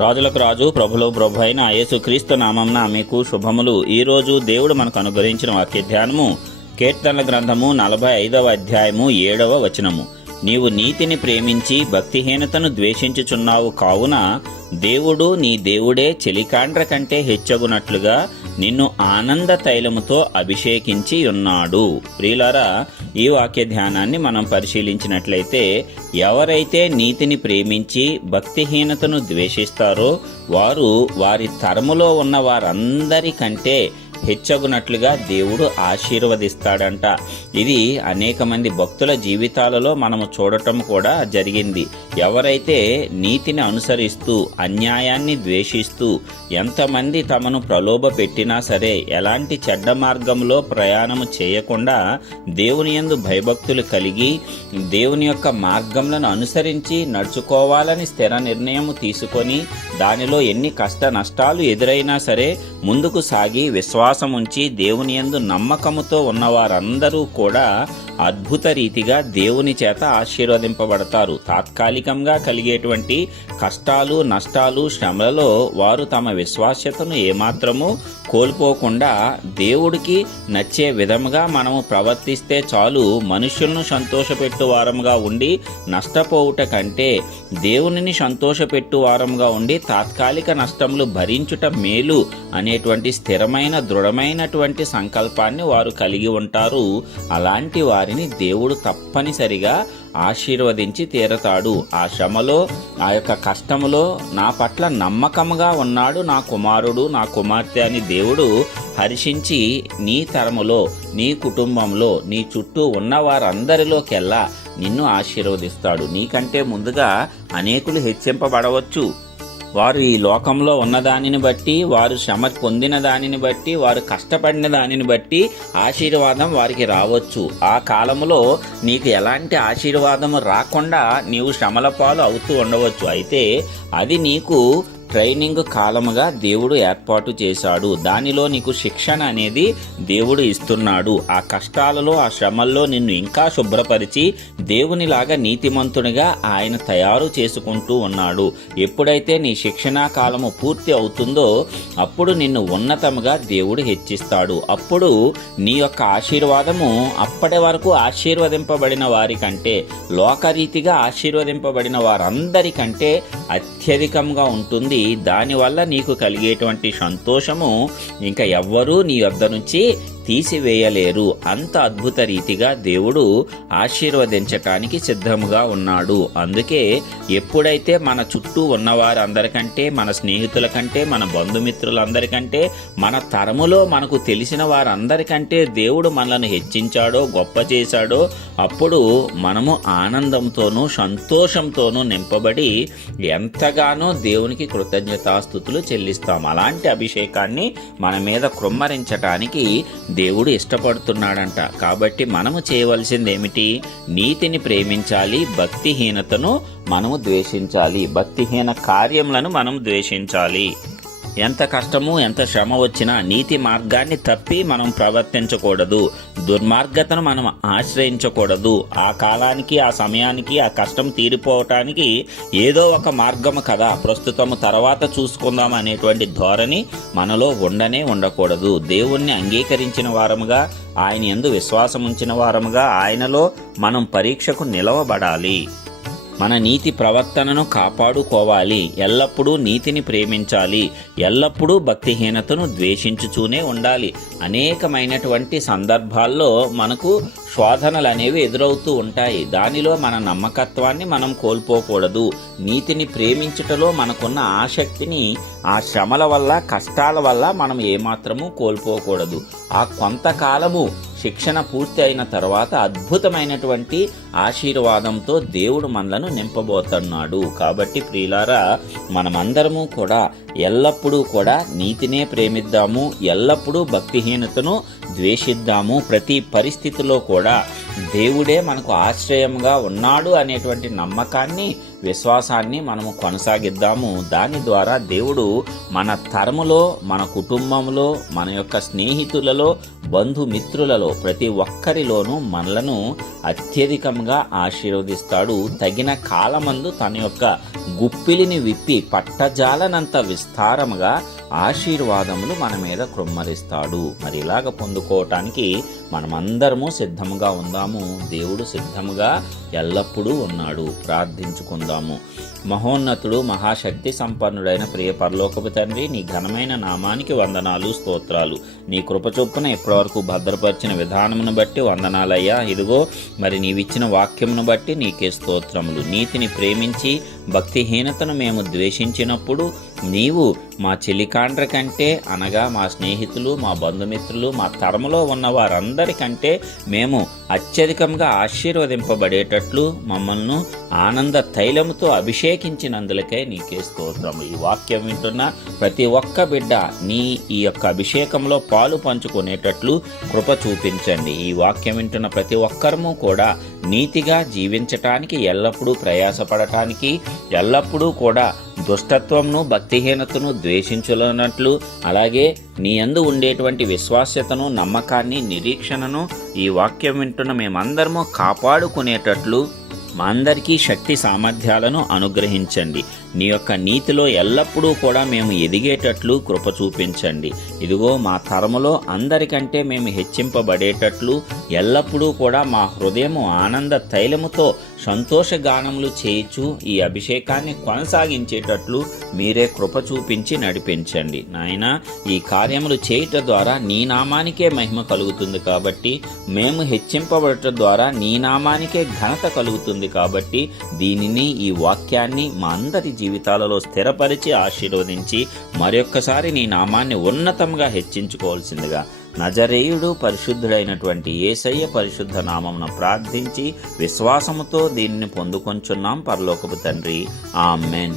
రాజులకు రాజు ప్రభులో ప్రభు అయిన యేసుక్రీస్తు నామంన మీకు శుభములు. ఈరోజు దేవుడు మనకు అనుగ్రహించిన వాక్య ధ్యానము కీర్తనల గ్రంథము నలభై ఐదవ అధ్యాయము ఏడవ వచనము. నీవు నీతిని ప్రేమించి భక్తిహీనతను ద్వేషించుచున్నావు కావున దేవుడు నీ దేవుడే చెలికాండ్ర కంటే హెచ్చగునట్లుగా నిన్ను ఆనంద తైలముతో అభిషేకించి ఉన్నాడు ప్రియులారా ఈ వాక్య ధ్యానాన్ని మనం పరిశీలించినట్లయితే ఎవరైతే నీతిని ప్రేమించి భక్తిహీనతను ద్వేషిస్తారో వారు వారి తరములో ఉన్న వారందరికంటే హెచ్చగునట్లుగా దేవుడు ఆశీర్వదిస్తాడంట. ఇది అనేక మంది భక్తుల జీవితాలలో మనము చూడటం కూడా జరిగింది. ఎవరైతే నీతిని అనుసరిస్తూ అన్యాయాన్ని ద్వేషిస్తూ ఎంతమంది తమను ప్రలోభ పెట్టినా సరే ఎలాంటి చెడ్డ మార్గంలో ప్రయాణము చేయకుండా దేవుని యందు భయభక్తులు కలిగి దేవుని యొక్క మార్గములను అనుసరించి నడుచుకోవాలని స్థిర నిర్ణయం తీసుకొని దానిలో ఎన్ని కష్ట నష్టాలు ఎదురైనా సరే ముందుకు సాగి విశ్వాసం ఉంచి దేవుని యందు నమ్మకముతో ఉన్నవారందరూ కూడా అద్భుత రీతిగా దేవుని చేత ఆశీర్వదింపబడతారు. తాత్కాలికంగా కలిగేటువంటి కష్టాలు నష్టాలు శ్రమలలో వారు తమ విశ్వాస్యతను ఏమాత్రము కోల్పోకుండా దేవుడికి నచ్చే విధముగా మనము ప్రవర్తిస్తే చాలు మనుషులను సంతోషపెట్టు వారముగా ఉండి నష్టపోవుట కంటే దేవునిని సంతోషపెట్టు వారముగా ఉండి తాత్కాలిక నష్టములు భరించుట మేలు అనేటువంటి స్థిరమైన దృఢమైనటువంటి సంకల్పాన్ని వారు కలిగి ఉంటారు. అలాంటి వారిని దేవుడు తప్పనిసరిగా ఆశీర్వదించి తీరతాడు. ఆ శ్రమలో ఆ యొక్క కష్టములో నా పట్ల నమ్మకంగా ఉన్నాడు నా కుమారుడు నా కుమార్తె అని దేవుడు హర్షించి నీ తరములో నీ కుటుంబంలో నీ చుట్టూ ఉన్న వారందరిలోకెల్లా నిన్ను ఆశీర్వదిస్తాడు. నీకంటే ముందుగా అనేకులు హెచ్చింపబడవచ్చు. వారు ఈ లోకంలో ఉన్న దానిని బట్టి వారు శ్రమ పొందిన దానిని బట్టి వారు కష్టపడిన దానిని బట్టి ఆశీర్వాదం వారికి రావచ్చు. ఆ కాలంలో నీకు ఎలాంటి ఆశీర్వాదం రాకుండా నీవు శ్రమల పాలు అవుతూ ఉండవచ్చు. అయితే అది నీకు ట్రైనింగ్ కాలముగా దేవుడు ఏర్పాటు చేశాడు. దానిలో నీకు శిక్షణ అనేది దేవుడు ఇస్తున్నాడు. ఆ కష్టాలలో ఆ శ్రమల్లో నిన్ను ఇంకా శుభ్రపరిచి దేవునిలాగా నీతిమంతునిగా ఆయన తయారు చేసుకుంటూ ఉన్నాడు. ఎప్పుడైతే నీ శిక్షణా కాలము పూర్తి అవుతుందో అప్పుడు నిన్ను ఉన్నతముగా దేవుడు హెచ్చిస్తాడు. అప్పుడు నీ యొక్క ఆశీర్వాదము అప్పటి వరకు ఆశీర్వదింపబడిన వారికంటే లోకరీతిగా ఆశీర్వదింపబడిన వారందరికంటే అత్యధికంగా ఉంటుంది. దానివల్ల నీకు కలిగేటువంటి సంతోషము ఇంకా ఎవ్వరూ నీ వద్ద నుంచి తీసివేయలేరు. అంత అద్భుత రీతిగా దేవుడు ఆశీర్వదించటానికి సిద్ధముగా ఉన్నాడు. అందుకే ఎప్పుడైతే మన చుట్టూ ఉన్నవారందరికంటే మన స్నేహితుల కంటే మన బంధుమిత్రులందరికంటే మన తరములో మనకు తెలిసిన వారందరికంటే దేవుడు మనల్ని హెచ్చించాడో గొప్ప చేశాడో అప్పుడు మనము ఆనందంతోనూ సంతోషంతోనూ నింపబడి ఎంతగానో దేవునికి కృతజ్ఞతాస్థుతులు చెల్లిస్తాం. అలాంటి అభిషేకాన్ని మన మీద కృమ్మరించటానికి దేవుడు ఇష్టపడుతున్నాడంట. కాబట్టి మనము చేయవలసింది ఏమిటి నీతిని ప్రేమించాలి భక్తిహీనతను మనము ద్వేషించాలి. భక్తిహీన కార్యములను మనం ద్వేషించాలి. ఎంత కష్టము ఎంత శ్రమ వచ్చినా నీతి మార్గాన్ని తప్పి మనం ప్రవర్తించకూడదు. దుర్మార్గతను మనం ఆశ్రయించకూడదు. ఆ కాలానికి ఆ సమయానికి ఆ కష్టం తీరిపోవటానికి ఏదో ఒక మార్గము కదా. ప్రస్తుతము తర్వాత చూసుకుందాం అనేటువంటి ధోరణి మనలో ఉండనే ఉండకూడదు. దేవుణ్ణి అంగీకరించిన వారముగా ఆయన ఎందు విశ్వాసం ఉంచిన వారముగా ఆయనలో మనం పరీక్షకు నిలవబడాలి. మన నీతి ప్రవర్తనను కాపాడుకోవాలి. ఎల్లప్పుడూ నీతిని ప్రేమించాలి. ఎల్లప్పుడూ భక్తిహీనతను ద్వేషించుతూనే ఉండాలి. అనేకమైనటువంటి సందర్భాల్లో మనకు శోధనలు అనేవి ఎదురవుతూ ఉంటాయి. దానిలో మన నమ్మకత్వాన్ని మనం కోల్పోకూడదు. నీతిని ప్రేమించుటలో మనకున్న ఆసక్తిని ఆ శ్రమల వల్ల కష్టాల వల్ల మనం ఏమాత్రము కోల్పోకూడదు. ఆ కొంతకాలము శిక్షణ పూర్తి అయిన తర్వాత అద్భుతమైనటువంటి ఆశీర్వాదంతో దేవుడు మనలను నింపబోతున్నాడు. కాబట్టి ప్రియులారా మనమందరము కూడా ఎల్లప్పుడూ కూడా నీతినే ప్రేమిద్దాము ఎల్లప్పుడూ భక్తిహీనతను ద్వేషిద్దాము. ప్రతి పరిస్థితిలో కూడా దేవుడే మనకు ఆశ్రయంగా ఉన్నాడు అనేటువంటి నమ్మకాన్ని విశ్వాసాన్ని మనము కొనసాగిద్దాము. దాని ద్వారా దేవుడు మన తరములో మన కుటుంబంలో మన యొక్క స్నేహితులలో బంధుమిత్రులలో ప్రతి ఒక్కరిలోనూ మనలను అత్యధికంగా ఆశీర్వదిస్తాడు. తగిన కాలమందు తన యొక్క గుప్పిలిని విప్పి పట్టజాలనంత విస్తారముగా ఆశీర్వాదములు మన మీద కృమ్మరిస్తాడు. మరి ఇలాగ పొందుకోవటానికి మనమందరము సిద్ధముగా ఉందాము. దేవుడు సిద్ధముగా ఎల్లప్పుడూ ఉన్నాడు. ప్రార్థించుకుందాము. మహోన్నతుడు మహాశక్తి సంపన్నుడైన ప్రియ పరలోకపు తండ్రి నీ ఘనమైన నామానికి వందనాలు స్తోత్రాలు. నీ కృపచొప్పున ఇప్పటివరకు భద్రపరిచిన విధానమును బట్టి వందనాలయ్యా. ఇదిగో మరి నీవిచ్చిన వాక్యమును బట్టి నీకే స్తోత్రములు. నీతిని ప్రేమించి భక్తిహీనతను మేము ద్వేషించినప్పుడు నీవు మా చెలికాండ్ర కంటే అనగా మా స్నేహితులు మా బంధుమిత్రులు మా తరములో ఉన్న వారందరికంటే మేము అత్యధికంగా ఆశీర్వదింపబడేటట్లు మమ్మల్ని ఆనంద తైలముతో అభిషేకించినందులకై నీకే స్తోత్రము. ఈ వాక్యం వింటున్న ప్రతి ఒక్క బిడ్డ నీ ఈ యొక్క అభిషేకంలో పాలు పంచుకునేటట్లు కృప చూపించండి. ఈ వాక్యం వింటున్న ప్రతి ఒక్కరము కూడా నీతిగా జీవించటానికి ఎల్లప్పుడూ ప్రయాసపడటానికి ఎల్లప్పుడూ కూడా దుష్టత్వంను భక్తిహీనతను ద్వేషించులనట్లు అలాగే నీ యందు ఉండేటువంటి విశ్వాస్యతను నమ్మకాన్ని నిరీక్షణను ఈ వాక్యం వింటున్న మేమందరము కాపాడుకునేటట్లు మా అందరికీ శక్తి సామర్థ్యాలను అనుగ్రహించండి. నీ యొక్క నీతిలో ఎల్లప్పుడూ కూడా మేము ఎదిగేటట్లు కృప చూపించండి. ఇదిగో మా తరములో అందరికంటే మేము హెచ్చింపబడేటట్లు ఎల్లప్పుడూ కూడా మా హృదయము ఆనంద తైలముతో సంతోషగానములు చేయించు ఈ అభిషేకాన్ని కొనసాగించేటట్లు మీరే కృప చూపించి నడిపించండి. నాయన ఈ కార్యములు చేయుట ద్వారా నీ నామానికే మహిమ కలుగుతుంది కాబట్టి మేము హెచ్చింపబడటం ద్వారా నీ నామానికే ఘనత కలుగుతుంది కాబట్టి దీనిని ఈ వాక్యాన్ని మా అందరి జీవితాలలో స్థిరపరిచి ఆశీర్వదించి మరొక్కసారి నీ నామాన్ని ఉన్నతంగా హెచ్చించుకోవాల్సిందిగా నజరేయుడు పరిశుద్ధుడైనటువంటి ఏసయ్య పరిశుద్ధ నామమున ప్రార్థించి విశ్వాసముతో దీనిని పొందుకొంచున్నాం పరలోకపు తండ్రి. ఆమెన్.